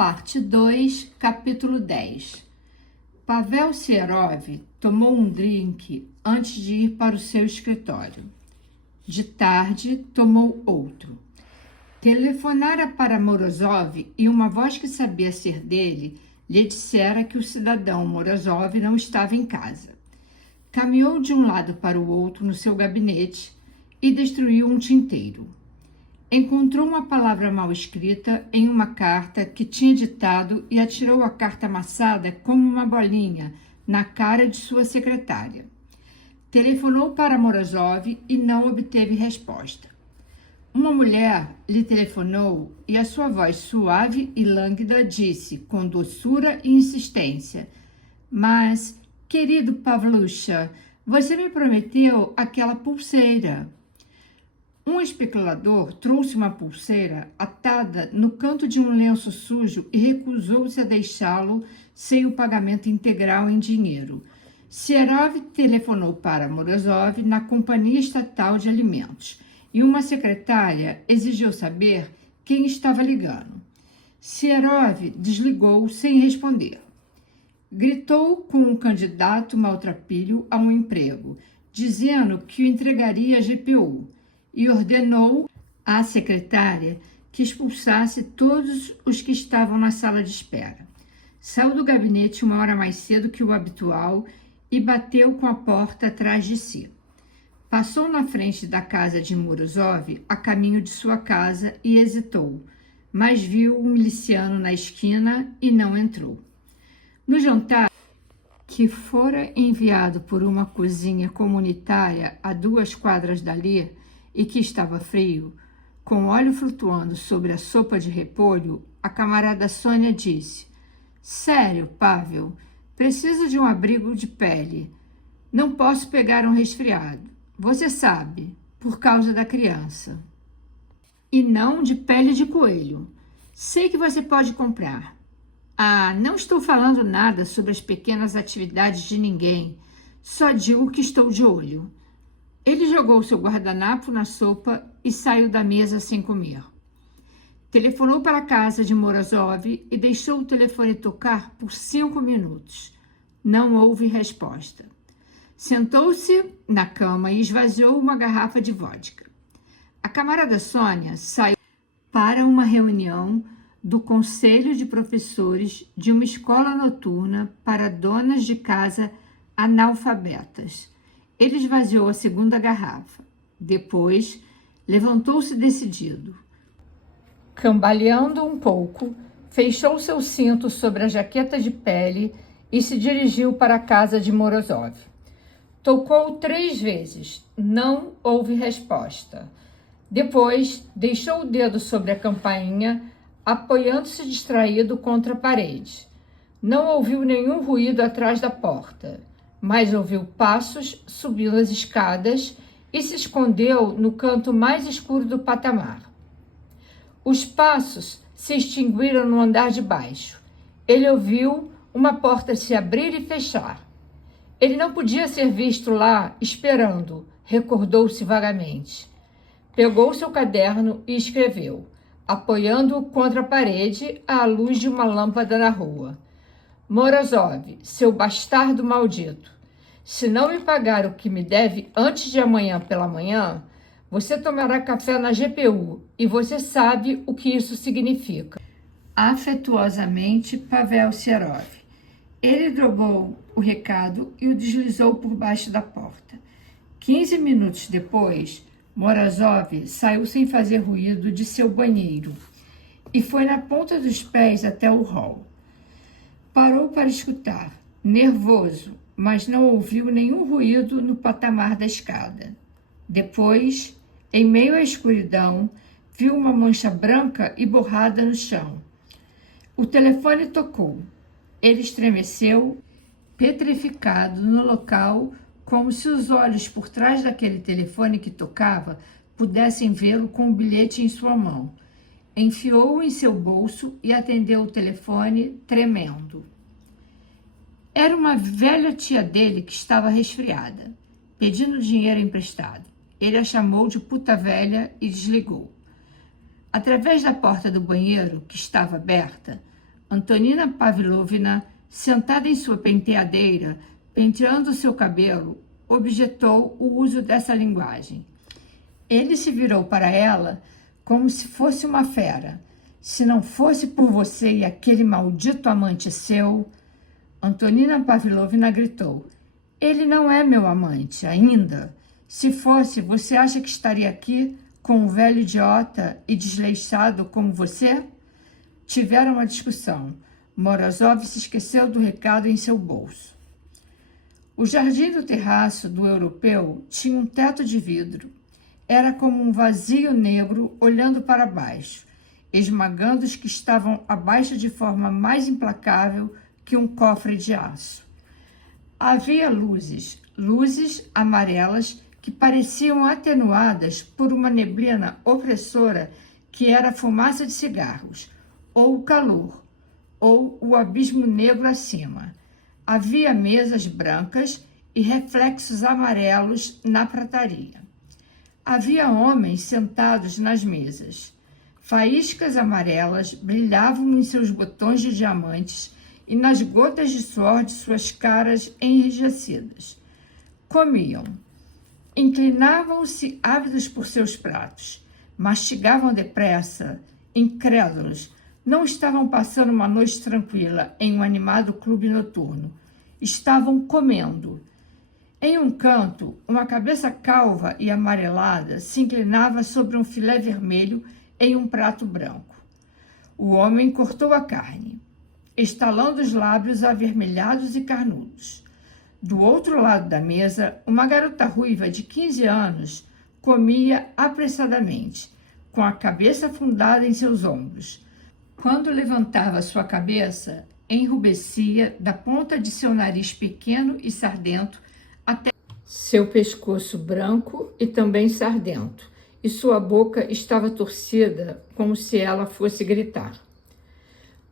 Parte 2, capítulo 10. Pavel Serov tomou um drink antes de ir para o seu escritório. De tarde, tomou outro. Telefonara para Morozov e uma voz que sabia ser dele lhe dissera que o cidadão Morozov não estava em casa. Caminhou de um lado para o outro no seu gabinete e destruiu um tinteiro. Encontrou uma palavra mal escrita em uma carta que tinha ditado e atirou a carta amassada como uma bolinha na cara de sua secretária. Telefonou para Morozov e não obteve resposta. Uma mulher lhe telefonou e a sua voz suave e lânguida disse, com doçura e insistência: "Mas, querido Pavlusha, você me prometeu aquela pulseira." Um especulador trouxe uma pulseira atada no canto de um lenço sujo e recusou-se a deixá-lo sem o pagamento integral em dinheiro. Serov telefonou para Morozov na Companhia Estatal de Alimentos e uma secretária exigiu saber quem estava ligando. Serov desligou sem responder. Gritou com um candidato maltrapilho a um emprego, dizendo que o entregaria à GPU. E ordenou à secretária que expulsasse todos os que estavam na sala de espera. Saiu do gabinete uma hora mais cedo que o habitual e bateu com a porta atrás de si. Passou na frente da casa de Morozov a caminho de sua casa e hesitou, mas viu um miliciano na esquina e não entrou. No jantar, que fora enviado por uma cozinha comunitária a 2 quadras dali, e que estava frio, com óleo flutuando sobre a sopa de repolho, a camarada Sônia disse: "Sério, Pavel, preciso de um abrigo de pele. Não posso pegar um resfriado. Você sabe, por causa da criança. E não de pele de coelho. Sei que você pode comprar. Ah, não estou falando nada sobre as pequenas atividades de ninguém. Só digo que estou de olho." Ele jogou seu guardanapo na sopa e saiu da mesa sem comer. Telefonou para a casa de Morozov e deixou o telefone tocar por 5 minutos. Não houve resposta. Sentou-se na cama e esvaziou uma garrafa de vodka. A camarada Sônia saiu para uma reunião do Conselho de Professores de uma escola noturna para donas de casa analfabetas. Ele esvaziou a segunda garrafa. Depois, levantou-se decidido. Cambaleando um pouco, fechou seu cinto sobre a jaqueta de pele e se dirigiu para a casa de Morozov. Tocou 3 vezes. Não houve resposta. Depois, deixou o dedo sobre a campainha, apoiando-se distraído contra a parede. Não ouviu nenhum ruído atrás da porta, mas ouviu passos subindo as escadas e se escondeu no canto mais escuro do patamar. Os passos se extinguiram no andar de baixo. Ele ouviu uma porta se abrir e fechar. Ele não podia ser visto lá esperando, recordou-se vagamente. Pegou seu caderno e escreveu, apoiando-o contra a parede à luz de uma lâmpada na rua: "Morozov, seu bastardo maldito, se não me pagar o que me deve antes de amanhã pela manhã, você tomará café na GPU e você sabe o que isso significa. Afetuosamente, Pavel Serov." Ele dobrou o recado e o deslizou por baixo da porta. 15 minutos depois, Morozov saiu sem fazer ruído de seu banheiro e foi na ponta dos pés até o hall. Parou para escutar, nervoso, mas não ouviu nenhum ruído no patamar da escada. Depois, em meio à escuridão, viu uma mancha branca e borrada no chão. O telefone tocou. Ele estremeceu, petrificado no local, como se os olhos por trás daquele telefone que tocava pudessem vê-lo com o bilhete em sua mão. Enfiou-o em seu bolso e atendeu o telefone, tremendo. Era uma velha tia dele que estava resfriada, pedindo dinheiro emprestado. Ele a chamou de puta velha e desligou. Através da porta do banheiro, que estava aberta, Antonina Pavlovna, sentada em sua penteadeira, penteando seu cabelo, objetou o uso dessa linguagem. Ele se virou para ela como se fosse uma fera. Se não fosse por você e aquele maldito amante seu... Antonina Pavlovna gritou. Ele não é meu amante, ainda. Se fosse, você acha que estaria aqui com um velho idiota e desleixado como você? Tiveram uma discussão. Morozov se esqueceu do recado em seu bolso. O jardim do terraço do europeu tinha um teto de vidro. Era como um vazio negro olhando para baixo, esmagando os que estavam abaixo de forma mais implacável que um cofre de aço. Havia luzes amarelas que pareciam atenuadas por uma neblina opressora que era a fumaça de cigarros, ou o calor, ou o abismo negro acima. Havia mesas brancas e reflexos amarelos na prataria. Havia homens sentados nas mesas. Faíscas amarelas brilhavam em seus botões de diamantes e nas gotas de suor de suas caras enrijecidas. Comiam. Inclinavam-se ávidos por seus pratos. Mastigavam depressa, incrédulos. Não estavam passando uma noite tranquila em um animado clube noturno. Estavam comendo. Em um canto, uma cabeça calva e amarelada se inclinava sobre um filé vermelho em um prato branco. O homem cortou a carne, estalando os lábios avermelhados e carnudos. Do outro lado da mesa, uma garota ruiva de 15 anos comia apressadamente, com a cabeça afundada em seus ombros. Quando levantava sua cabeça, enrubescia da ponta de seu nariz pequeno e sardento até seu pescoço branco e também sardento, e sua boca estava torcida como se ela fosse gritar.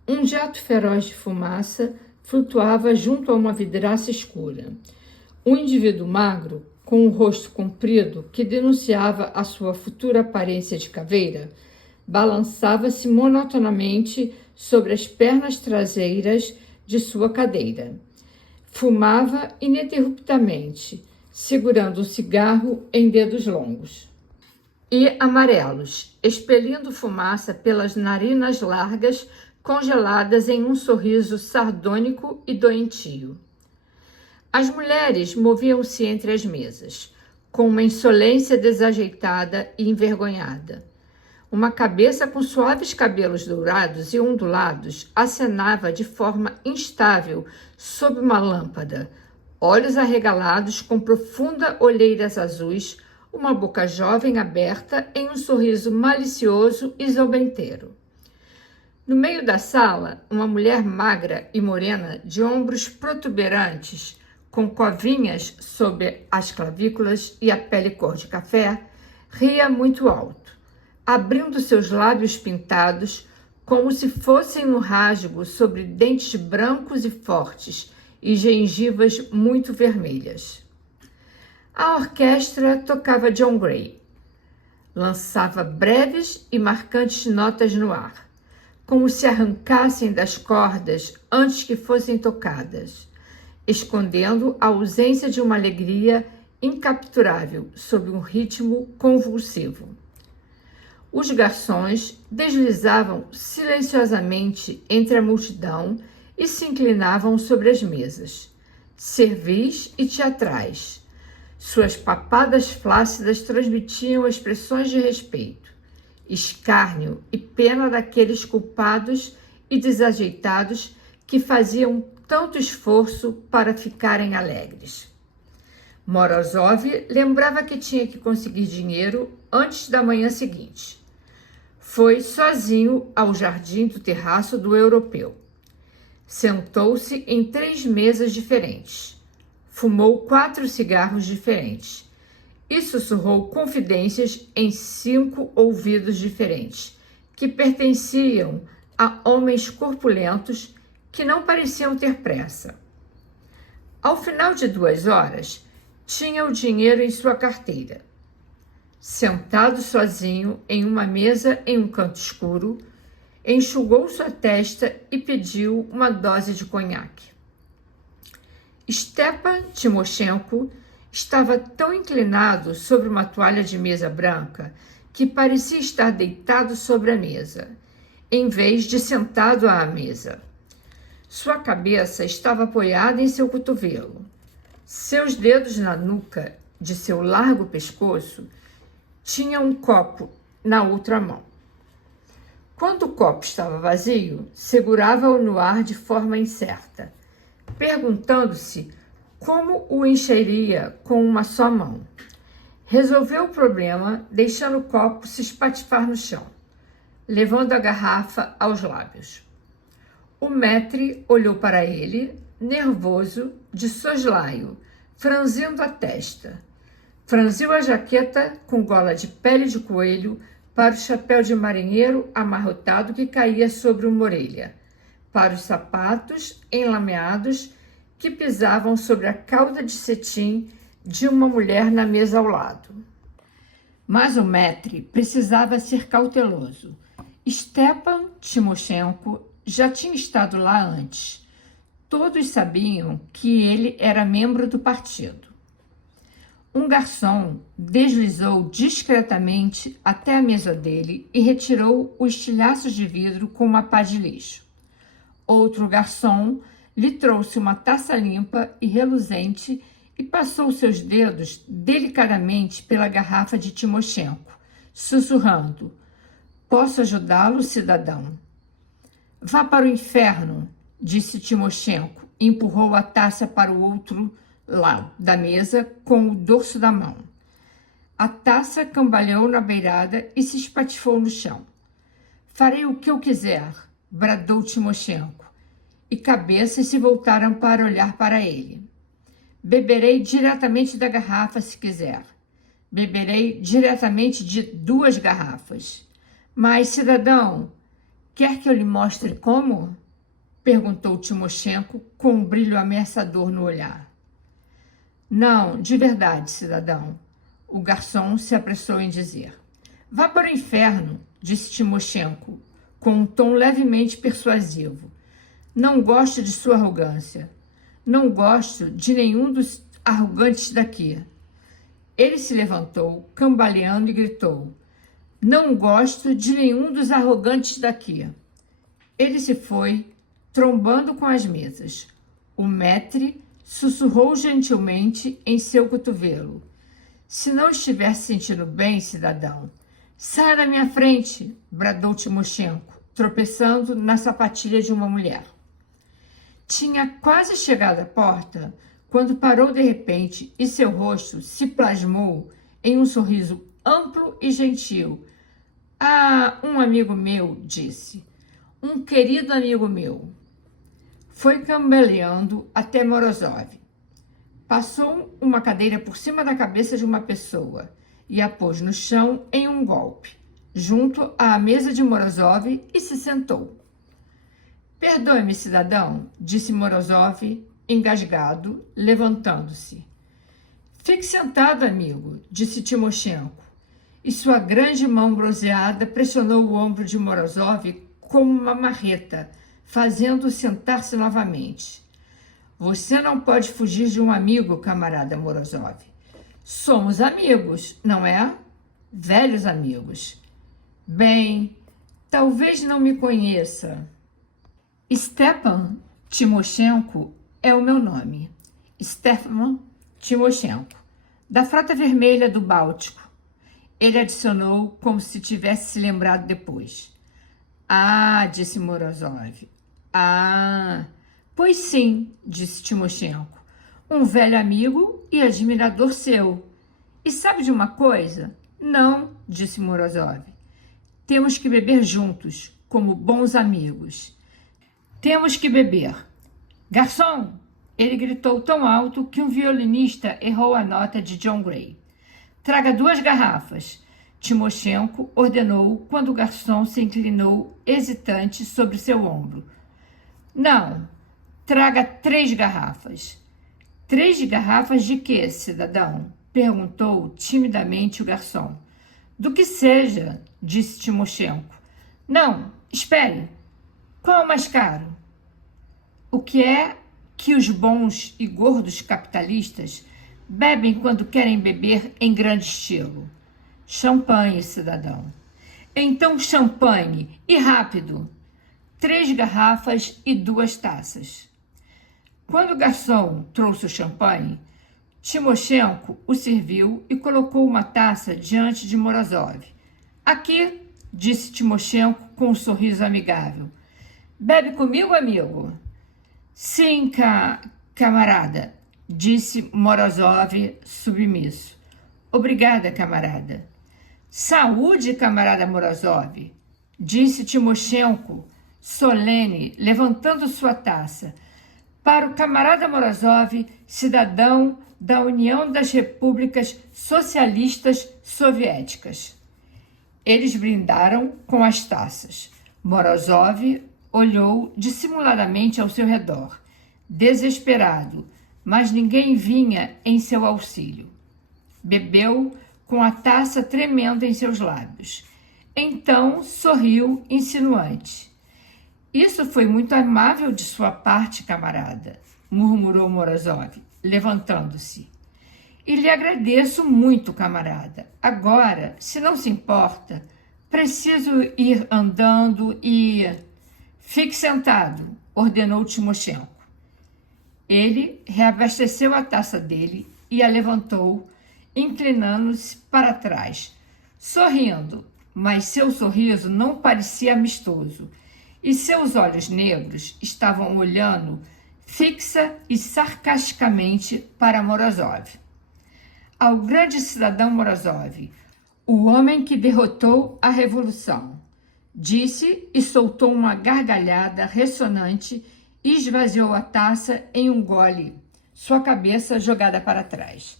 Um jato feroz de fumaça flutuava junto a uma vidraça escura. Um indivíduo magro, com um rosto comprido que denunciava a sua futura aparência de caveira, balançava-se monotonamente sobre as pernas traseiras de sua cadeira. Fumava ininterruptamente, segurando um cigarro em dedos longos e amarelos, expelindo fumaça pelas narinas largas, congeladas em um sorriso sardônico e doentio. As mulheres moviam-se entre as mesas, com uma insolência desajeitada e envergonhada. Uma cabeça com suaves cabelos dourados e ondulados acenava de forma instável sob uma lâmpada, olhos arregalados com profunda olheiras azuis, uma boca jovem aberta em um sorriso malicioso e zombenteiro. No meio da sala, uma mulher magra e morena, de ombros protuberantes, com covinhas sob as clavículas e a pele cor de café, ria muito alto, abrindo seus lábios pintados como se fossem um rasgo sobre dentes brancos e fortes e gengivas muito vermelhas. A orquestra tocava John Gray. Lançava breves e marcantes notas no ar, como se arrancassem das cordas antes que fossem tocadas, escondendo a ausência de uma alegria incapturável sob um ritmo convulsivo. Os garçons deslizavam silenciosamente entre a multidão e se inclinavam sobre as mesas, servis e teatrais. Suas papadas flácidas transmitiam expressões de respeito, escárnio e pena daqueles culpados e desajeitados que faziam tanto esforço para ficarem alegres. Morozov lembrava que tinha que conseguir dinheiro antes da manhã seguinte. Foi sozinho ao jardim do terraço do europeu. Sentou-se em 3 mesas diferentes. Fumou 4 cigarros diferentes e sussurrou confidências em 5 ouvidos diferentes, que pertenciam a homens corpulentos que não pareciam ter pressa. Ao final de 2 horas, tinha o dinheiro em sua carteira. Sentado sozinho em uma mesa em um canto escuro, enxugou sua testa e pediu uma dose de conhaque. Stepan Timoshenko estava tão inclinado sobre uma toalha de mesa branca que parecia estar deitado sobre a mesa, em vez de sentado à mesa. Sua cabeça estava apoiada em seu cotovelo. Seus dedos na nuca de seu largo pescoço tinham um copo na outra mão. Quando o copo estava vazio, segurava-o no ar de forma incerta, perguntando-se como o encheria com uma só mão. Resolveu o problema deixando o copo se espatifar no chão, levando a garrafa aos lábios. O maître olhou para ele, nervoso, de soslaio, franzindo a testa. Franziu a jaqueta com gola de pele de coelho para o chapéu de marinheiro amarrotado que caía sobre uma orelha, para os sapatos enlameados que pisavam sobre a cauda de cetim de uma mulher na mesa ao lado. Mas o maître precisava ser cauteloso. Stepan Timoshenko já tinha estado lá antes. Todos sabiam que ele era membro do partido. Um garçom deslizou discretamente até a mesa dele e retirou os estilhaços de vidro com uma pá de lixo. Outro garçom lhe trouxe uma taça limpa e reluzente e passou seus dedos delicadamente pela garrafa de Timoshenko, sussurrando: "Posso ajudá-lo, cidadão?" "Vá para o inferno", disse Timoshenko e empurrou a taça para o outro lado da mesa com o dorso da mão. A taça cambaleou na beirada e se espatifou no chão. "Farei o que eu quiser", bradou Timoshenko, e cabeças se voltaram para olhar para ele. "Beberei diretamente da garrafa se quiser. Beberei diretamente de 2 garrafas. Mas, cidadão, quer que eu lhe mostre como?" perguntou Timoshenko com um brilho ameaçador no olhar. "Não, de verdade, cidadão", o garçom se apressou em dizer. "Vá para o inferno", disse Timoshenko, com um tom levemente persuasivo. "Não gosto de sua arrogância. Não gosto de nenhum dos arrogantes daqui." Ele se levantou, cambaleando, e gritou: "Não gosto de nenhum dos arrogantes daqui." Ele se foi, trombando com as mesas. O maître sussurrou gentilmente em seu cotovelo: "Se não estiver se sentindo bem, cidadão, saia da minha frente", bradou Timoshenko, tropeçando na sapatilha de uma mulher. Tinha quase chegado à porta quando parou de repente e seu rosto se plasmou em um sorriso amplo e gentil. "Ah, um amigo meu", disse. "Um querido amigo meu." Foi cambaleando até Morozov. Passou uma cadeira por cima da cabeça de uma pessoa e a pôs no chão em um golpe, junto à mesa de Morozov, e se sentou. "Perdoe-me, cidadão", disse Morozov, engasgado, levantando-se. "Fique sentado, amigo", disse Timoshenko, e sua grande mão bronzeada pressionou o ombro de Morozov como uma marreta, fazendo-o sentar-se novamente. "Você não pode fugir de um amigo, camarada Morozov. Somos amigos, não é? Velhos amigos. Bem, talvez não me conheça. Stepan Timoshenko é o meu nome. Stepan Timoshenko, da Frota Vermelha do Báltico." Ele adicionou como se tivesse se lembrado depois. "Ah", disse Morozov. "Ah, pois sim", disse Timoshenko. "Um velho amigo e admirador seu. E sabe de uma coisa?" "Não", disse Morozov. "Temos que beber juntos, como bons amigos." "Temos que beber." "Garçom!" Ele gritou tão alto que um violinista errou a nota de John Gray. "Traga 2 garrafas." Timoshenko ordenou quando o garçom se inclinou hesitante sobre seu ombro. "Não, traga 3 garrafas." "3 garrafas de quê, cidadão?" perguntou timidamente o garçom. "Do que seja", disse Timoshenko. "Não, Espere, qual é o mais caro? O que é que os bons e gordos capitalistas bebem quando querem beber em grande estilo? Champanhe, cidadão. Então champanhe, e rápido! 3 garrafas e 2 taças. Quando o garçom trouxe o champanhe, Timoshenko o serviu e colocou uma taça diante de Morozov. Aqui, disse Timoshenko com um sorriso amigável. Bebe comigo, amigo? Sim, camarada, disse Morozov submisso. Obrigada, camarada. Saúde, camarada Morozov, disse Timoshenko, solene, levantando sua taça. Para o camarada Morozov, cidadão da União das Repúblicas Socialistas Soviéticas. Eles brindaram com as taças. Morozov olhou dissimuladamente ao seu redor, desesperado, mas ninguém vinha em seu auxílio. Bebeu com a taça tremendo em seus lábios. Então sorriu insinuante. Isso foi muito amável de sua parte, camarada, murmurou Morozov, levantando-se. E lhe agradeço muito, camarada. Agora, se não se importa, preciso ir andando e... Fique sentado, ordenou Timoshenko. Ele reabasteceu a taça dele e a levantou, inclinando-se para trás, sorrindo, mas seu sorriso não parecia amistoso, e seus olhos negros estavam olhando fixa e sarcasticamente para Morozov. Ao grande cidadão Morozov, o homem que derrotou a revolução, disse e soltou uma gargalhada ressonante e esvaziou a taça em um gole, sua cabeça jogada para trás.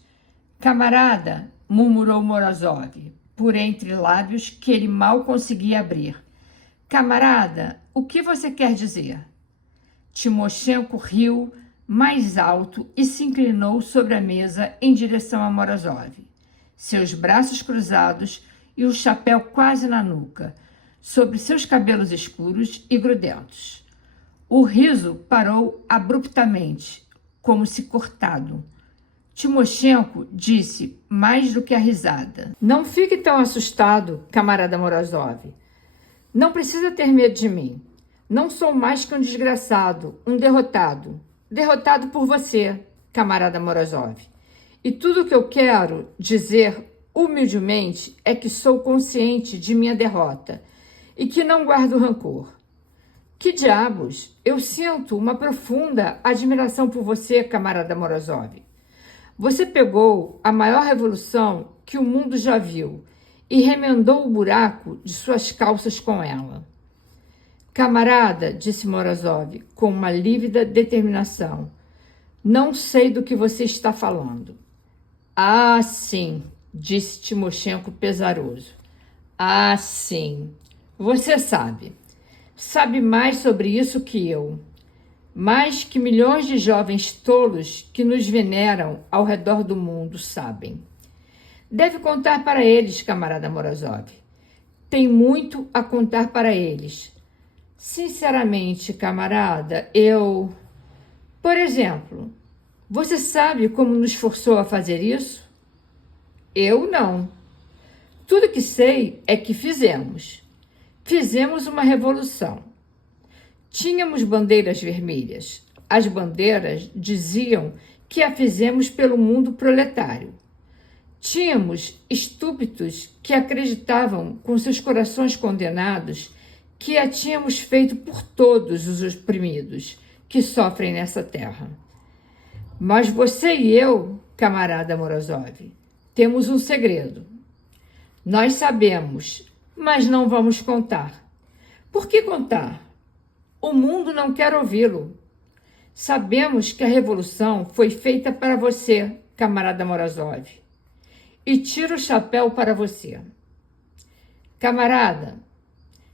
Camarada, murmurou Morozov, por entre lábios que ele mal conseguia abrir. Camarada, o que você quer dizer? Timoshenko riu mais alto e se inclinou sobre a mesa em direção a Morozov, seus braços cruzados e o chapéu quase na nuca, sobre seus cabelos escuros e grudentos. O riso parou abruptamente, como se cortado. Timoshenko disse mais do que a risada. Não fique tão assustado, camarada Morozov. Não precisa ter medo de mim. Não sou mais que um desgraçado, um derrotado. Derrotado por você, camarada Morozov. E tudo o que eu quero dizer humildemente é que sou consciente de minha derrota e que não guardo rancor. Que diabos! Eu sinto uma profunda admiração por você, camarada Morozov. Você pegou a maior revolução que o mundo já viu e remendou o buraco de suas calças com ela. Camarada, disse Morozov, com uma lívida determinação, não sei do que você está falando. Ah, sim, disse Timoshenko pesaroso. Ah, sim, você sabe. Sabe mais sobre isso que eu. Mais que milhões de jovens tolos que nos veneram ao redor do mundo sabem. Deve contar para eles, camarada Morozov. Tem muito a contar para eles. Sinceramente, camarada, eu... Por exemplo, você sabe como nos forçou a fazer isso? Eu não. Tudo que sei é que fizemos. Fizemos uma revolução. Tínhamos bandeiras vermelhas. As bandeiras diziam que a fizemos pelo mundo proletário. Tínhamos estúpidos que acreditavam, com seus corações condenados, que a tínhamos feito por todos os oprimidos que sofrem nessa terra. Mas você e eu, camarada Morozov, temos um segredo. Nós sabemos, mas não vamos contar. Por que contar? O mundo não quer ouvi-lo. Sabemos que a revolução foi feita para você, camarada Morozov. E tiro o chapéu para você. Camarada,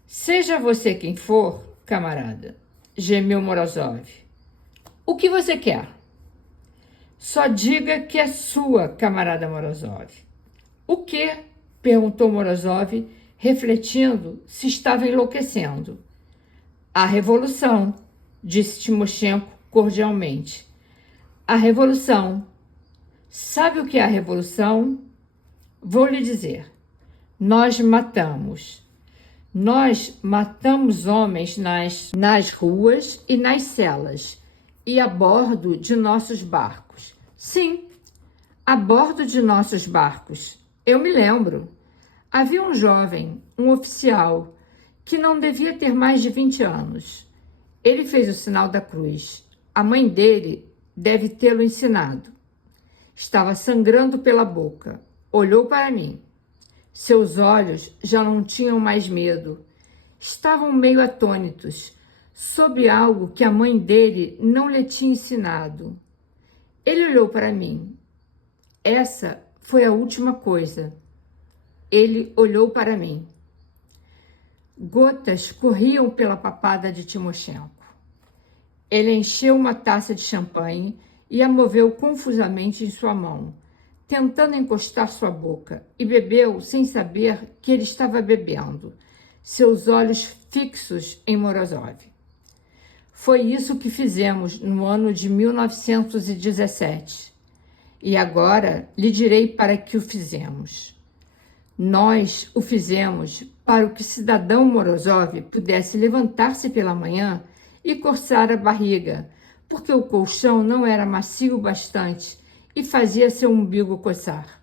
seja você quem for, camarada, gemeu Morozov. O que você quer? Só diga que é sua, camarada Morozov. O quê? Perguntou Morozov, refletindo se estava enlouquecendo. A revolução, disse Timoshenko cordialmente. A revolução. Sabe o que é a revolução? Vou lhe dizer. Nós matamos. Nós matamos homens nas ruas e nas celas e a bordo de nossos barcos. Sim, a bordo de nossos barcos. Eu me lembro. Havia um jovem, um oficial, que não devia ter mais de 20 anos. Ele fez o sinal da cruz. A mãe dele deve tê-lo ensinado. Estava sangrando pela boca. Olhou para mim. Seus olhos já não tinham mais medo. Estavam meio atônitos sobre algo que a mãe dele não lhe tinha ensinado. Ele olhou para mim. Essa foi a última coisa. Ele olhou para mim. Gotas corriam pela papada de Timoshenko. Ele encheu uma taça de champanhe e a moveu confusamente em sua mão, tentando encostar sua boca, e bebeu sem saber que ele estava bebendo, seus olhos fixos em Morozov. Foi isso que fizemos no ano de 1917. E agora lhe direi para que o fizemos. Nós o fizemos para que o cidadão Morozov pudesse levantar-se pela manhã e coçar a barriga, porque o colchão não era macio bastante e fazia seu umbigo coçar.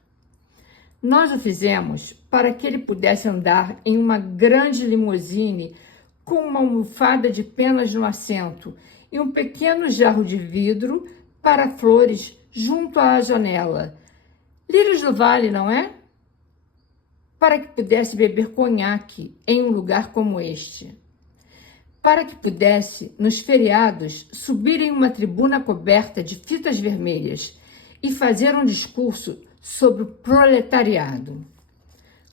Nós o fizemos para que ele pudesse andar em uma grande limusine com uma almofada de penas no assento e um pequeno jarro de vidro para flores junto à janela. Lírios do Vale, não é? Para que pudesse beber conhaque em um lugar como este. Para que pudesse, nos feriados, subir em uma tribuna coberta de fitas vermelhas e fazer um discurso sobre o proletariado.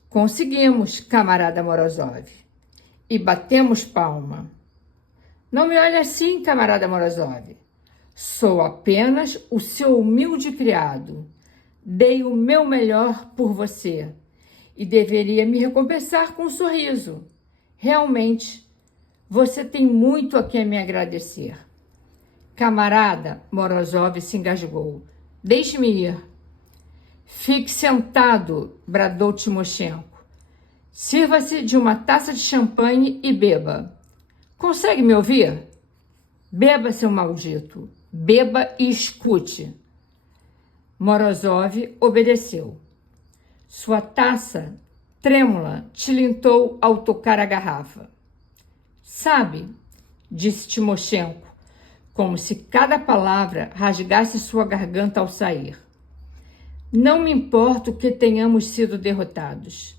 Conseguimos, camarada Morozov, e batemos palma. Não me olhe assim, camarada Morozov. Sou apenas o seu humilde criado. Dei o meu melhor por você e deveria me recompensar com um sorriso. Realmente, você tem muito a quem me agradecer. Camarada, Morozov se engasgou. Deixe-me ir. Fique sentado, bradou Timoshenko. Sirva-se de uma taça de champanhe e beba. Consegue me ouvir? Beba, seu maldito. Beba e escute. Morozov obedeceu. Sua taça, trêmula, tilintou ao tocar a garrafa. Sabe, disse Timoshenko, como se cada palavra rasgasse sua garganta ao sair. Não me importo que tenhamos sido derrotados.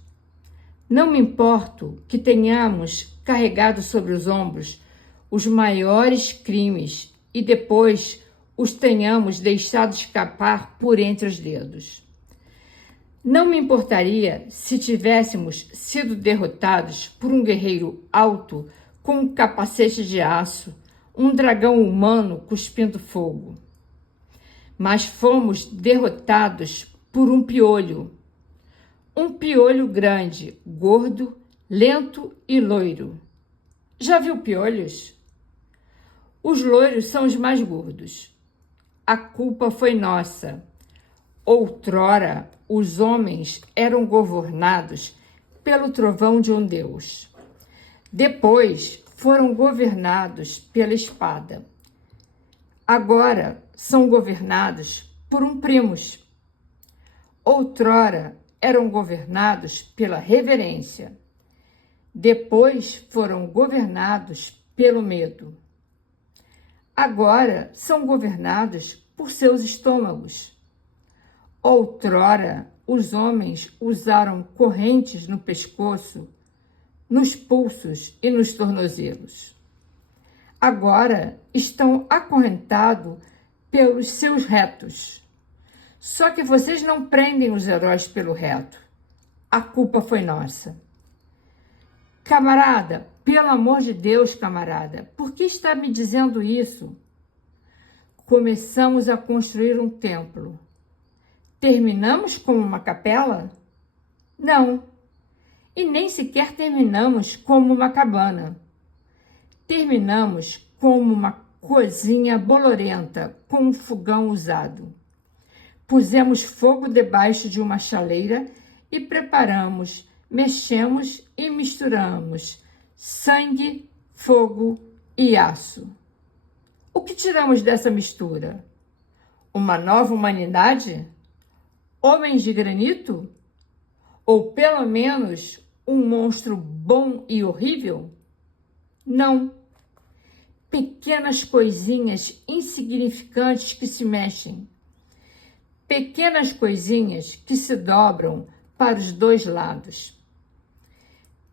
Não me importo que tenhamos carregado sobre os ombros os maiores crimes e depois os tenhamos deixado escapar por entre os dedos. Não me importaria se tivéssemos sido derrotados por um guerreiro alto com um capacete de aço, um dragão humano cuspindo fogo. Mas fomos derrotados por um piolho grande, gordo, lento e loiro. Já viu piolhos? Os loiros são os mais gordos. A culpa foi nossa. Outrora, os homens eram governados pelo trovão de um deus. Depois, foram governados pela espada. Agora, são governados por um primus. Outrora, eram governados pela reverência. Depois, foram governados pelo medo. Agora, são governados por seus estômagos. Outrora, os homens usaram correntes no pescoço, nos pulsos e nos tornozelos. Agora estão acorrentados pelos seus retos. Só que vocês não prendem os heróis pelo reto. A culpa foi nossa. Camarada, pelo amor de Deus, camarada, por que está me dizendo isso? Começamos a construir um templo. Terminamos com uma capela? Não. E nem sequer terminamos como uma cabana. Terminamos como uma cozinha bolorenta com um fogão usado. Pusemos fogo debaixo de uma chaleira e preparamos, mexemos e misturamos sangue, fogo e aço. O que tiramos dessa mistura? Uma nova humanidade? Homens de granito? Ou pelo menos um monstro bom e horrível? Não. Pequenas coisinhas insignificantes que se mexem. Pequenas coisinhas que se dobram para os dois lados.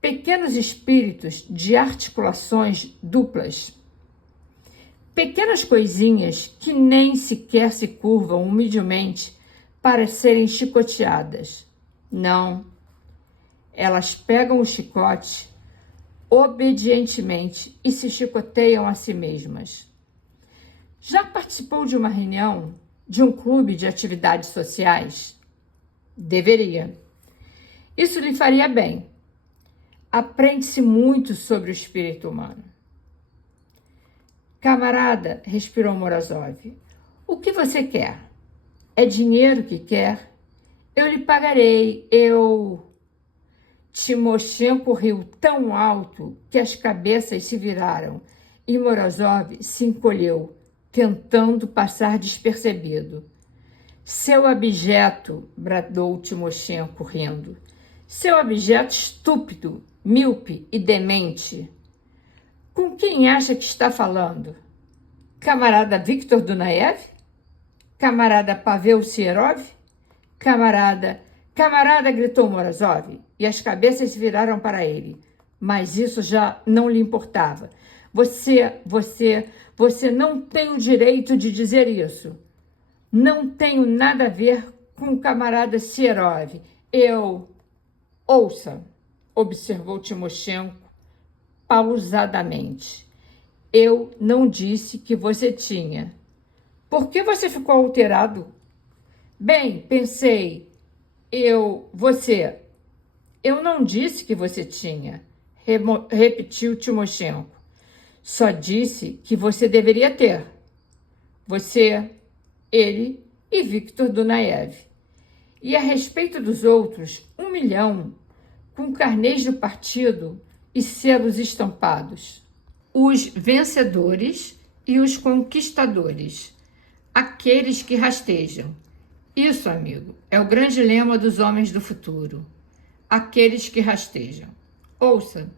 Pequenos espíritos de articulações duplas. Pequenas coisinhas que nem sequer se curvam humildemente para serem chicoteadas. Não. Elas pegam o chicote obedientemente e se chicoteiam a si mesmas. Já participou de uma reunião de um clube de atividades sociais? Deveria. Isso lhe faria bem. Aprende-se muito sobre o espírito humano. Camarada, respirou Morozov, o que você quer? É dinheiro que quer? Eu lhe pagarei, Timoshenko riu tão alto que as cabeças se viraram e Morozov se encolheu, tentando passar despercebido. Seu abjeto, bradou Timoshenko rindo. Seu abjeto estúpido, míope e demente. Com quem acha que está falando? Camarada Viktor Dunaev? Camarada Pavel Sierov? Camarada, gritou Morozov, e as cabeças se viraram para ele. Mas isso já não lhe importava. Você não tem o direito de dizer isso. Não tenho nada a ver com o camarada Sierov. Ouça, observou Timoshenko pausadamente. Eu não disse que você tinha. Por que você ficou alterado? Bem, pensei, eu não disse que você tinha, repetiu Timoshenko. Só disse que você deveria ter. Você, ele e Viktor Dunaev. E a respeito dos outros, 1 milhão, com carnês do partido e selos estampados. Os vencedores e os conquistadores. Aqueles que rastejam. Isso, amigo, é o grande lema dos homens do futuro. Aqueles que rastejam. Ouça,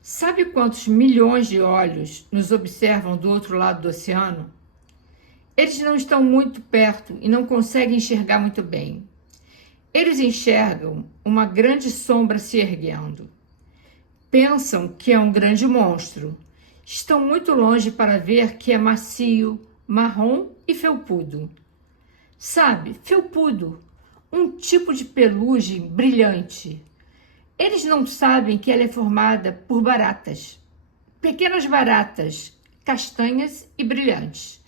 sabe quantos milhões de olhos nos observam do outro lado do oceano? Eles não estão muito perto e não conseguem enxergar muito bem. Eles enxergam uma grande sombra se erguendo. Pensam que é um grande monstro. Estão muito longe para ver que é macio, marrom e felpudo. Sabe, felpudo, um tipo de pelugem brilhante. Eles não sabem que ela é formada por baratas. Pequenas baratas, castanhas e brilhantes,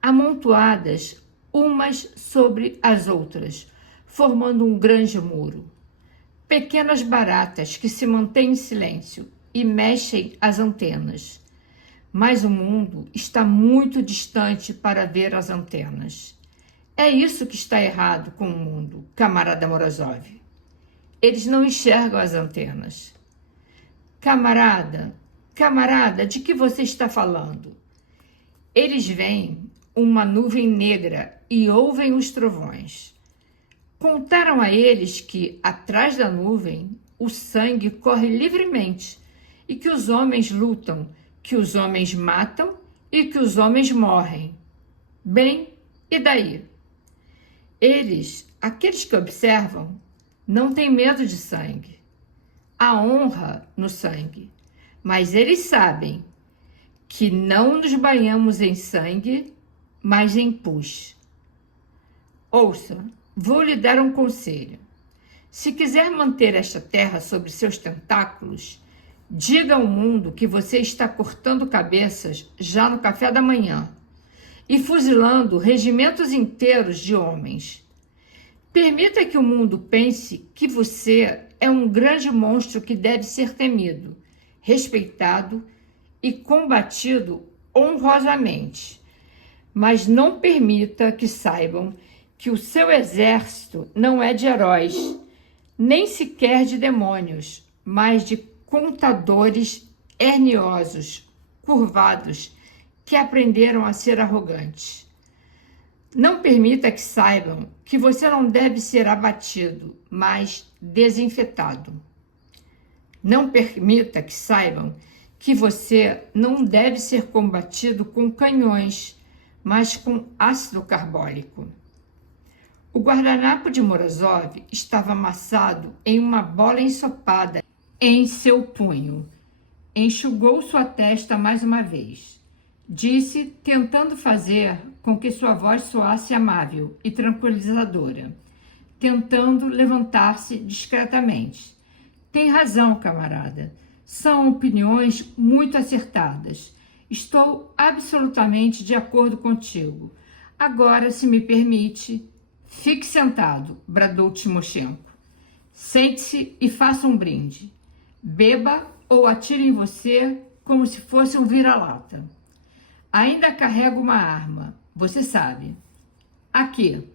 amontoadas umas sobre as outras, formando um grande muro. Pequenas baratas que se mantêm em silêncio e mexem as antenas. Mas o mundo está muito distante para ver as antenas. É isso que está errado com o mundo, camarada Morozov. Eles não enxergam as antenas. Camarada, de que você está falando? Eles veem uma nuvem negra e ouvem os trovões. Contaram a eles que, atrás da nuvem, o sangue corre livremente e que os homens lutam, que os homens matam e que os homens morrem. Bem, e daí? Eles, aqueles que observam, não têm medo de sangue. Há honra no sangue, mas eles sabem que não nos banhamos em sangue, mas em pus. Ouça, vou lhe dar um conselho. Se quiser manter esta terra sobre seus tentáculos, diga ao mundo que você está cortando cabeças já no café da manhã e fuzilando regimentos inteiros de homens. Permita que o mundo pense que você é um grande monstro que deve ser temido, respeitado e combatido honrosamente. Mas não permita que saibam que o seu exército não é de heróis, nem sequer de demônios, mas de contadores herniosos, curvados, que aprenderam a ser arrogantes. Não permita que saibam que você não deve ser abatido, mas desinfetado. Não permita que saibam que você não deve ser combatido com canhões, mas com ácido carbônico. O guardanapo de Morozov estava amassado em uma bola ensopada em seu punho. Enxugou sua testa mais uma vez. Disse, tentando fazer com que sua voz soasse amável e tranquilizadora, tentando levantar-se discretamente. Tem razão, camarada. São opiniões muito acertadas. Estou absolutamente de acordo contigo. Agora, se me permite, fique sentado, bradou Timoshenko. Sente-se e faça um brinde. Beba ou atire em você como se fosse um vira-lata. Ainda carrego uma arma, você sabe. Aqui.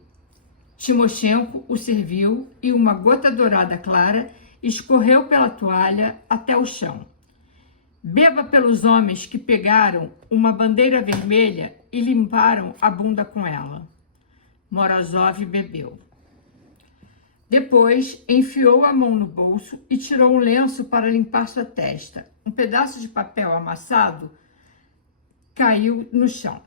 Timoshenko o serviu e uma gota dourada clara escorreu pela toalha até o chão. Beba pelos homens que pegaram uma bandeira vermelha e limparam a bunda com ela. Morozov bebeu. Depois, enfiou a mão no bolso e tirou um lenço para limpar sua testa. Um pedaço de papel amassado caiu no chão.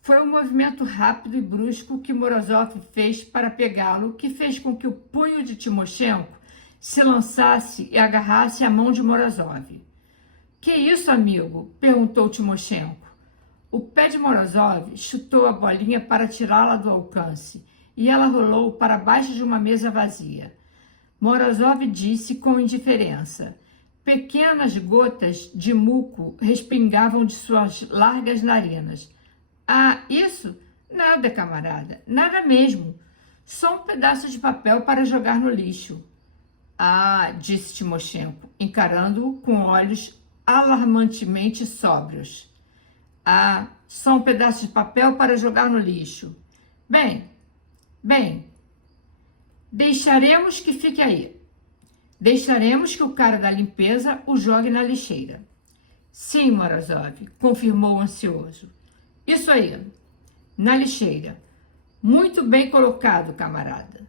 Foi um movimento rápido e brusco que Morozov fez para pegá-lo, que fez com que o punho de Timoshenko se lançasse e agarrasse a mão de Morozov. Que isso, amigo? Perguntou Timoshenko. O pé de Morozov chutou a bolinha para tirá-la do alcance e ela rolou para baixo de uma mesa vazia. Morozov disse com indiferença. Pequenas gotas de muco respingavam de suas largas narinas. Ah, isso? Nada, camarada, nada mesmo. Só um pedaço de papel para jogar no lixo. Ah, disse Timoshenko, encarando-o com olhos alarmantemente sóbrios. Ah, só um pedaço de papel para jogar no lixo. Bem, deixaremos que fique aí. Deixaremos que o cara da limpeza o jogue na lixeira. Sim, Morozov, confirmou ansioso. Isso aí, na lixeira. Muito bem colocado, camarada.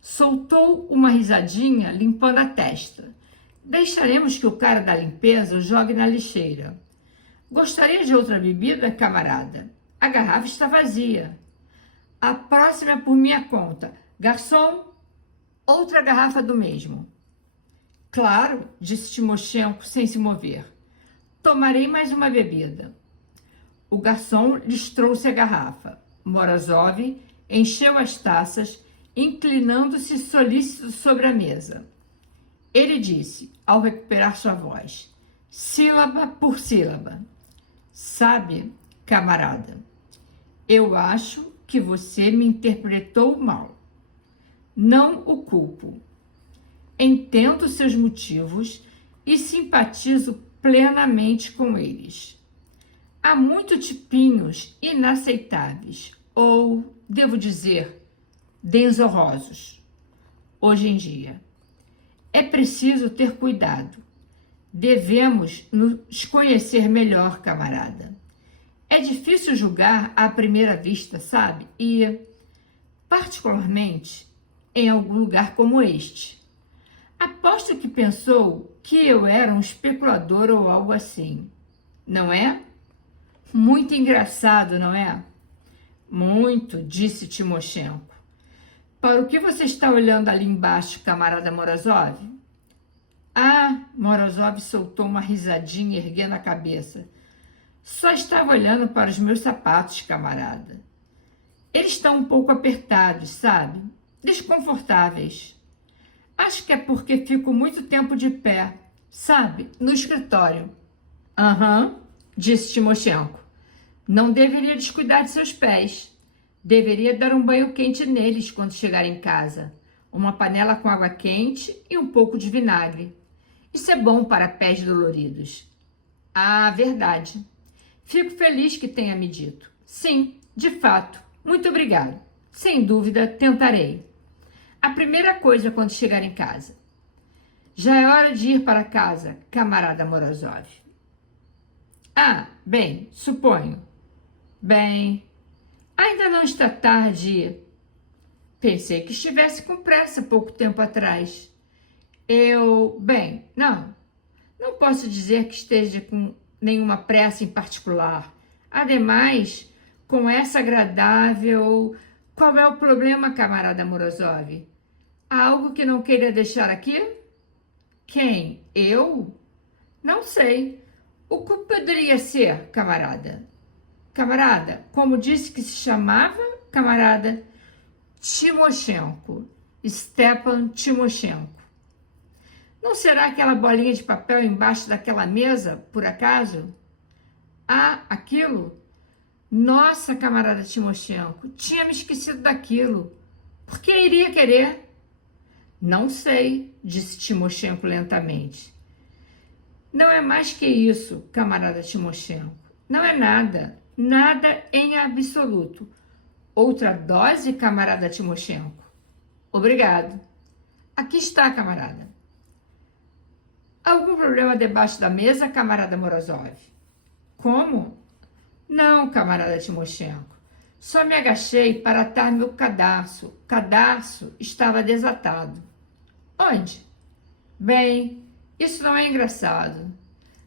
Soltou uma risadinha, limpando a testa. Deixaremos que o cara da limpeza o jogue na lixeira. Gostaria de outra bebida, camarada? A garrafa está vazia. A próxima é por minha conta. Garçom, outra garrafa do mesmo. Claro, disse Timoshenko sem se mover. Tomarei mais uma bebida. O garçom lhes trouxe a garrafa. Morozov encheu as taças, inclinando-se solícito sobre a mesa. Ele disse, ao recuperar sua voz, sílaba por sílaba. Sabe, camarada, eu acho que você me interpretou mal. Não o culpo. Entendo seus motivos e simpatizo plenamente com eles. Há muitos tipinhos inaceitáveis, ou, devo dizer, desonrosos, hoje em dia. É preciso ter cuidado. Devemos nos conhecer melhor, camarada. É difícil julgar à primeira vista, sabe? E, particularmente, em algum lugar como este. Aposto que pensou que eu era um especulador ou algo assim. Não é? Muito engraçado, não é? Muito, disse Timoshenko. Para o que você está olhando ali embaixo, camarada Morozov? Ah, Morozov soltou uma risadinha, erguendo a cabeça. Só estava olhando para os meus sapatos, camarada. Eles estão um pouco apertados, sabe? Desconfortáveis. Acho que é porque fico muito tempo de pé, sabe? No escritório. Aham, disse Timoshenko. Não deveria descuidar de seus pés. Deveria dar um banho quente neles quando chegar em casa. Uma panela com água quente e um pouco de vinagre. Isso é bom para pés doloridos. Ah, verdade. Fico feliz que tenha me dito. Sim, de fato. Muito obrigado. Sem dúvida, tentarei. A primeira coisa quando chegar em casa. Já é hora de ir para casa, camarada Morozov. Ah, bem, suponho. Bem, ainda não está tarde. Pensei que estivesse com pressa pouco tempo atrás. Bem, não posso dizer que esteja com nenhuma pressa em particular. Ademais, com essa agradável... Qual é o problema, camarada Morozov? Há algo que não queira deixar aqui? Quem? Eu? Não sei. O que poderia ser, camarada? Camarada, como disse que se chamava, camarada? Timoshenko. Stepan Timoshenko. Não será aquela bolinha de papel embaixo daquela mesa, por acaso? Ah, aquilo? Nossa, camarada Timoshenko, tinha me esquecido daquilo. Por que iria querer? Não sei, disse Timoshenko lentamente. Não é mais que isso, camarada Timoshenko. Não é nada, nada em absoluto. Outra dose, camarada Timoshenko? Obrigado. Aqui está, camarada. Algum problema debaixo da mesa, camarada Morozov? Como? Não, camarada Timoshenko. Só me agachei para atar meu cadarço. O cadarço estava desatado. Onde? Bem, isso não é engraçado.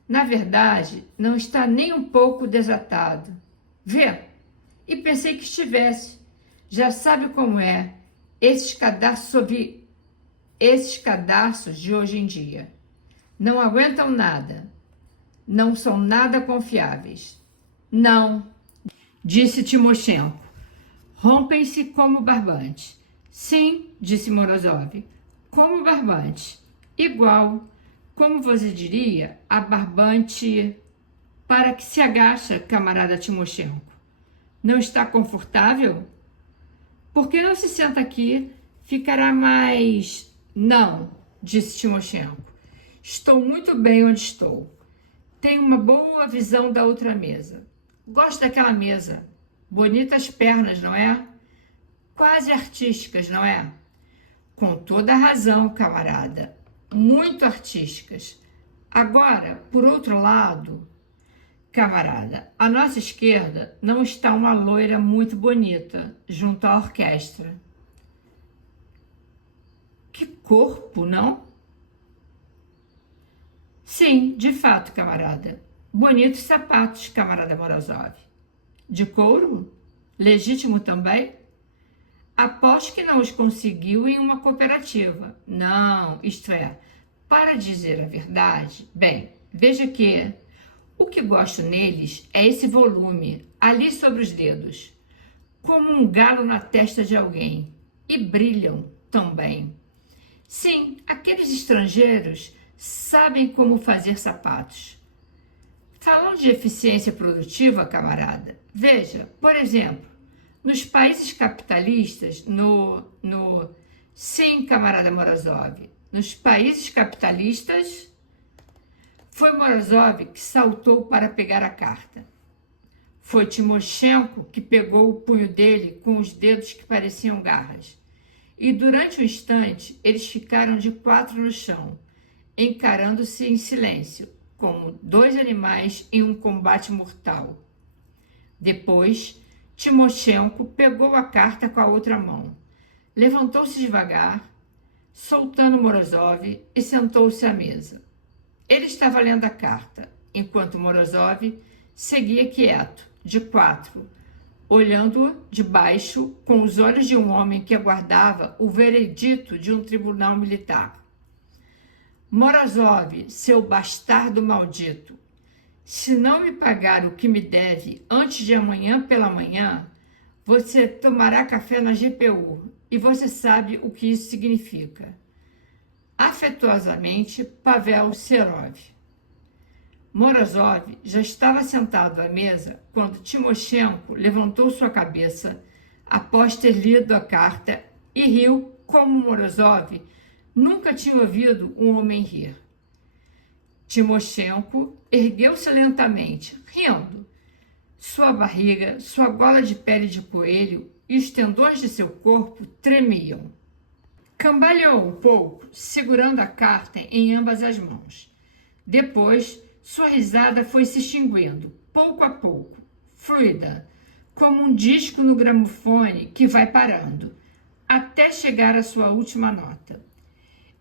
Na verdade, não está nem um pouco desatado. Vê? E pensei que estivesse. Já sabe como é. Esses cadarços de hoje em dia. Não aguentam nada. Não são nada confiáveis. Não, disse Timoshenko. Rompem-se como barbante. Sim, disse Morozov, como barbante. Igual, como você diria, a barbante... Para que se agacha, camarada Timoshenko? Não está confortável? Por que não se senta aqui? Ficará mais... Não, disse Timoshenko. Estou muito bem onde estou. Tenho uma boa visão da outra mesa. Gosto daquela mesa. Bonitas pernas, não é? Quase artísticas, não é? Com toda a razão, camarada. Muito artísticas. Agora, por outro lado, camarada, à nossa esquerda não está uma loira muito bonita junto à orquestra. Que corpo, não? Sim, de fato, camarada. Bonitos sapatos, camarada Morozov. De couro? Legítimo também? Aposto que não os conseguiu em uma cooperativa. Não, isto é, para dizer a verdade, bem, veja que o que gosto neles é esse volume, ali sobre os dedos, como um galo na testa de alguém, e brilham também. Sim, aqueles estrangeiros sabem como fazer sapatos. Falam de eficiência produtiva, camarada. Veja, por exemplo, nos países capitalistas, Sim, camarada Morozov, nos países capitalistas, foi Morozov que saltou para pegar a carta. Foi Timoshenko que pegou o punho dele com os dedos que pareciam garras. E durante um instante, eles ficaram de quatro no chão, encarando-se em silêncio, como dois animais em um combate mortal. Depois, Timoshenko pegou a carta com a outra mão, levantou-se devagar, soltando Morozov, e sentou-se à mesa. Ele estava lendo a carta, enquanto Morozov seguia quieto, de quatro, olhando-a de baixo com os olhos de um homem que aguardava o veredito de um tribunal militar. Morozov, seu bastardo maldito, se não me pagar o que me deve antes de amanhã pela manhã, você tomará café na GPU e você sabe o que isso significa. Afetuosamente, Pavel Serov. Morozov já estava sentado à mesa quando Timoshenko levantou sua cabeça após ter lido a carta e riu como Morozov nunca tinha ouvido um homem rir. Timoshenko ergueu-se lentamente, rindo. Sua barriga, sua gola de pele de coelho e os tendões de seu corpo tremiam. Cambaleou um pouco, segurando a carta em ambas as mãos. Depois, sua risada foi se extinguindo, pouco a pouco, fluida, como um disco no gramofone que vai parando, até chegar à sua última nota.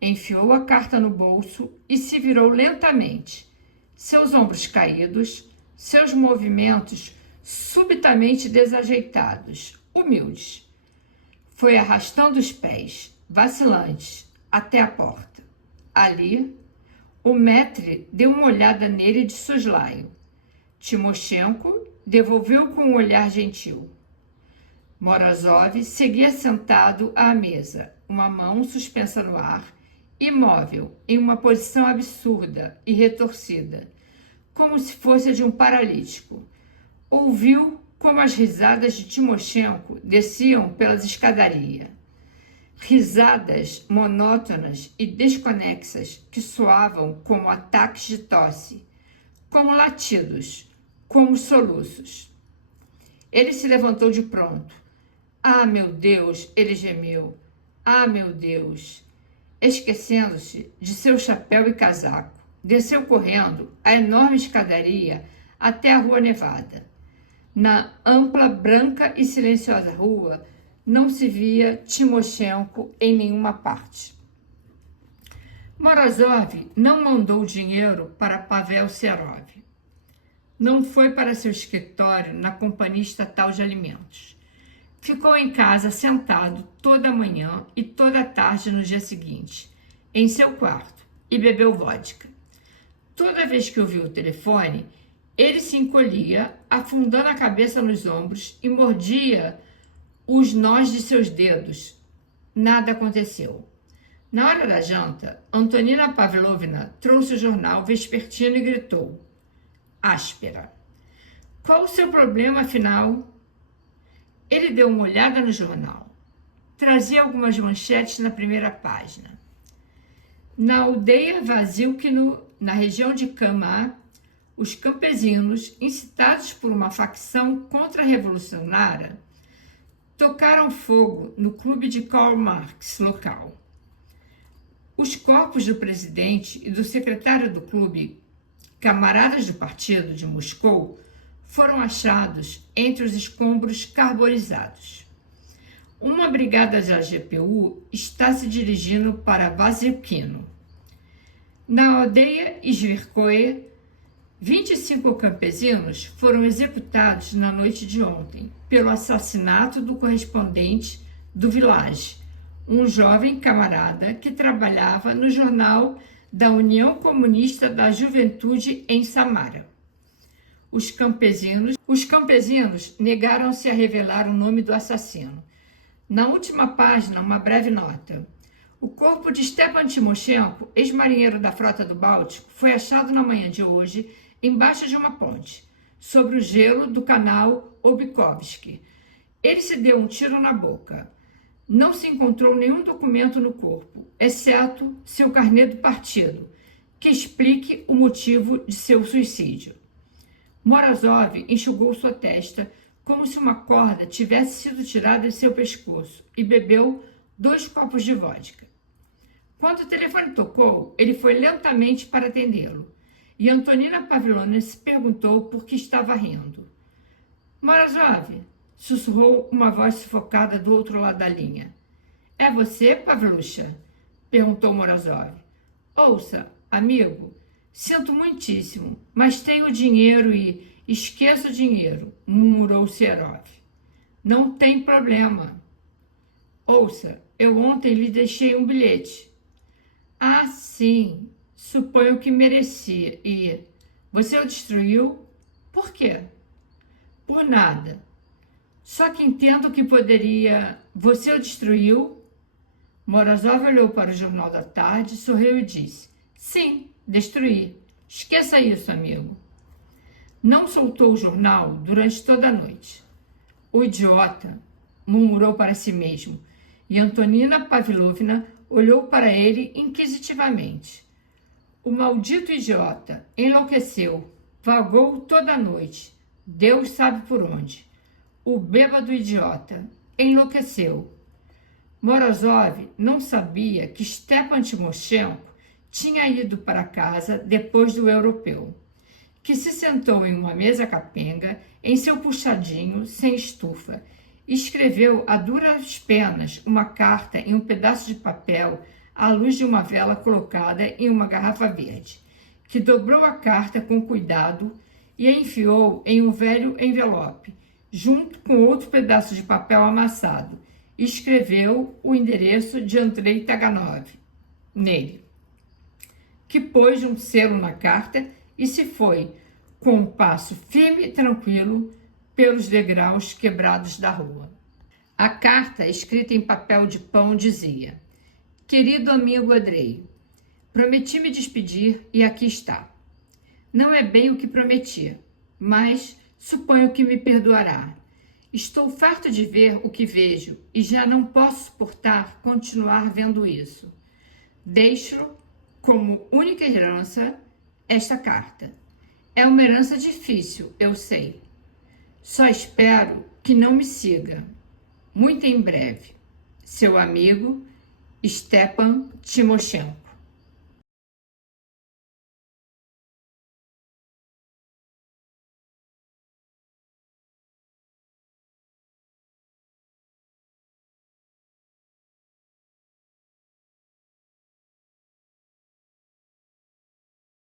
Enfiou a carta no bolso e se virou lentamente, seus ombros caídos, seus movimentos subitamente desajeitados, humildes. Foi arrastando os pés, vacilantes, até a porta. Ali, o maître deu uma olhada nele de soslaio. Timoshenko devolveu com um olhar gentil. Morozov seguia sentado à mesa, uma mão suspensa no ar, imóvel, em uma posição absurda e retorcida, como se fosse a de um paralítico. Ouviu como as risadas de Timoshenko desciam pelas escadarias. Risadas monótonas e desconexas que soavam como ataques de tosse, como latidos, como soluços. Ele se levantou de pronto. Ah, meu Deus, ele gemeu. Ah, meu Deus. Esquecendo-se de seu chapéu e casaco, desceu correndo a enorme escadaria até a Rua Nevada. Na ampla, branca e silenciosa rua, não se via Timoshenko em nenhuma parte. Morozov não mandou dinheiro para Pavel Serov. Não foi para seu escritório na Companhia Estatal de Alimentos. Ficou em casa sentado toda a manhã e toda a tarde no dia seguinte, em seu quarto, e bebeu vodka. Toda vez que ouvia o telefone, ele se encolhia, afundando a cabeça nos ombros e mordia os nós de seus dedos. Nada aconteceu. Na hora da janta, Antonina Pavlovna trouxe o jornal vespertino e gritou, áspera: qual o seu problema, afinal? Ele deu uma olhada no jornal. Trazia algumas manchetes na primeira página. Na aldeia Vasilkino, na região de Kama, os campesinos, incitados por uma facção contra-revolucionária, tocaram fogo no clube de Karl Marx local. Os corpos do presidente e do secretário do clube, camaradas do partido de Moscou, foram achados entre os escombros carbonizados. Uma brigada da GPU está se dirigindo para Vasilkino. Na aldeia Izvirkoye, 25 campesinos foram executados na noite de ontem pelo assassinato do correspondente do Village, um jovem camarada que trabalhava no jornal da União Comunista da Juventude em Samara. Os campesinos negaram-se a revelar o nome do assassino. Na última página, uma breve nota. O corpo de Stepan Timoshenko, ex-marinheiro da Frota do Báltico, foi achado na manhã de hoje embaixo de uma ponte, sobre o gelo do canal Obikovsky. Ele se deu um tiro na boca. Não se encontrou nenhum documento no corpo, exceto seu carnê do partido, que explique o motivo de seu suicídio. Morozov enxugou sua testa como se uma corda tivesse sido tirada de seu pescoço e bebeu 2 copos de vodka. Quando o telefone tocou, ele foi lentamente para atendê-lo, e Antonina Pavlovna se perguntou por que estava rindo. Morozov, sussurrou uma voz sufocada do outro lado da linha. É você, Pavlusha? Perguntou Morozov. Ouça, amigo, sinto muitíssimo, mas tenho dinheiro e... Esqueça o dinheiro, murmurou Serov. Não tem problema. Ouça, eu ontem lhe deixei um bilhete. Ah, sim, suponho que merecia. E você o destruiu? Por quê? Por nada. Só que entendo que poderia... Você o destruiu? Morozov olhou para o jornal da tarde, sorriu e disse, sim, destruí. Esqueça isso, amigo. Não soltou o jornal durante toda a noite. O idiota, murmurou para si mesmo, e Antonina Pavlovna olhou para ele inquisitivamente. O maldito idiota enlouqueceu, vagou toda a noite, Deus sabe por onde. O bêbado idiota enlouqueceu. Morozov não sabia que Stepan Timoshenko tinha ido para casa depois do europeu, que se sentou em uma mesa capenga, em seu puxadinho, sem estufa, e escreveu a duras penas uma carta em um pedaço de papel à luz de uma vela colocada em uma garrafa verde, que dobrou a carta com cuidado e a enfiou em um velho envelope, junto com outro pedaço de papel amassado, e escreveu o endereço de Andrei Taganov nele, que pôs um selo na carta e se foi, com um passo firme e tranquilo, pelos degraus quebrados da rua. A carta, escrita em papel de pão, dizia: Querido amigo Andrei, prometi me despedir e aqui está. Não é bem o que prometi, mas suponho que me perdoará. Estou farto de ver o que vejo e já não posso suportar continuar vendo isso. Deixo como única herança esta carta. É uma herança difícil, eu sei. Só espero que não me siga. Muito em breve. Seu amigo, Stepan Timoshenko.